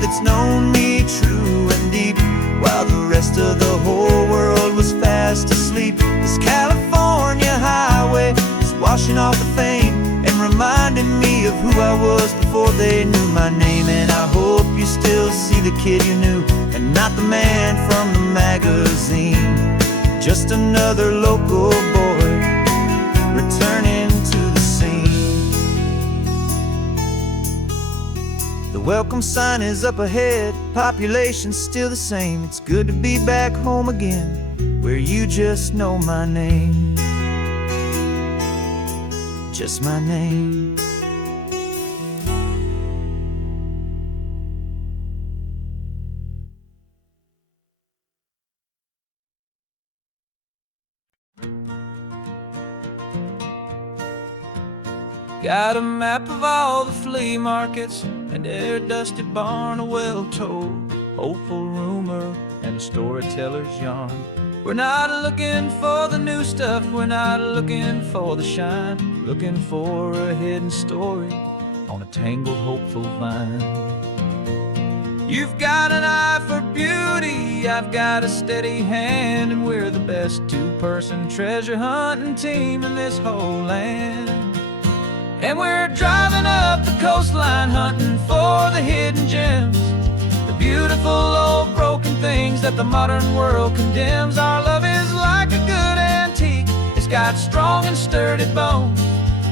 It's known me true and deep, while the rest of the whole world was fast asleep. This California highway is washing off the fame and reminding me of who I was before they knew my name. And I hope you still see the kid you knew, and not the man from the magazine. Just another local boy returning to the scene. The welcome sign is up ahead, population's still the same. It's good to be back home again, where you just know my name. Just my name. Got a map of all the flea markets and their dusty barn, a well-told hopeful rumor and a storyteller's yarn. We're not looking for the new stuff, we're not looking for the shine, looking for a hidden story on a tangled hopeful vine. You've got an eye for beauty, I've got a steady hand, and we're the best two-person treasure hunting team in this whole land. And we're driving up the coastline hunting for the hidden gems, the beautiful old broken things that the modern world condemns. Our love is like a good antique, it's got strong and sturdy bones,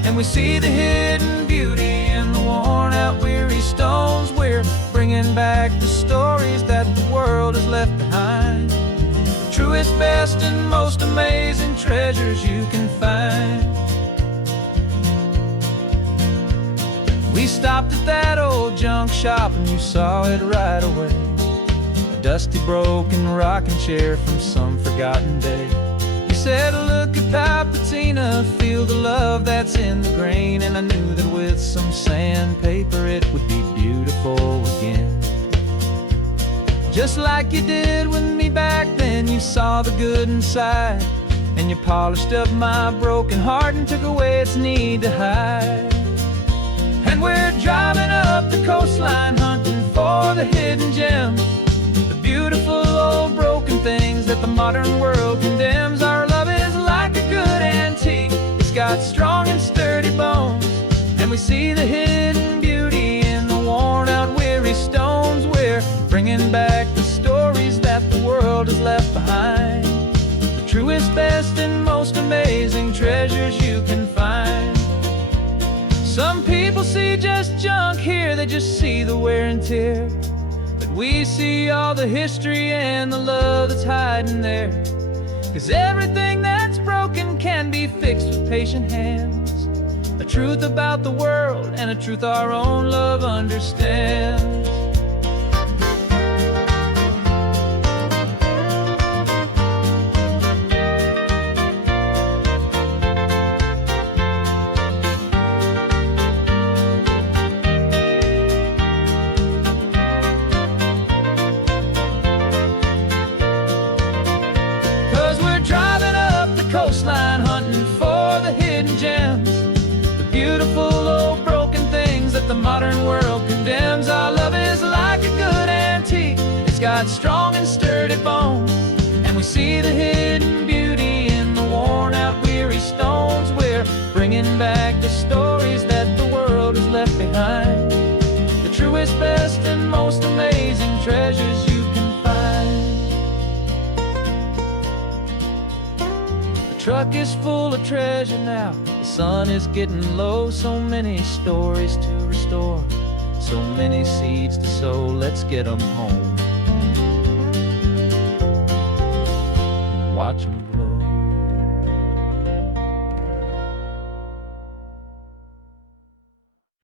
and we see the hidden beauty in the worn out weary stones. We're bringing back the stories that the world has left behind, the truest, best, and most amazing treasures you can find. We stopped at that old junk shop and you saw it right away, a dusty broken rocking chair from some forgotten day. You said, look at Papatina, feel the love that's in the grain, and I knew that with some sandpaper it would be beautiful again. Just like you did with me back then, you saw the good inside, and you polished up my broken heart and took away its need to hide. And we're driving up the coastline hunting for the hidden gems, the beautiful old broken things that the modern world condemns. Our love is like a good antique, it's got strong and sturdy bones, and we see the hidden beauty in the worn out weary stones. We're bringing back the stories that the world has left behind, the truest, best, and most amazing treasures you can find. Some people see just junk here, they just see the wear and tear, but we see all the history and the love that's hiding there. 'Cause everything that's broken can be fixed with patient hands, a truth about the world and a truth our own love understands. got strong and sturdy bones, and we see the hidden beauty in the worn out weary stones. We're bringing back the stories that the world has left behind, the truest, best, and most amazing treasures you can find. The truck is full of treasure now, the sun is getting low. So many stories to restore, so many seeds to sow. Let's get them home, watch them grow.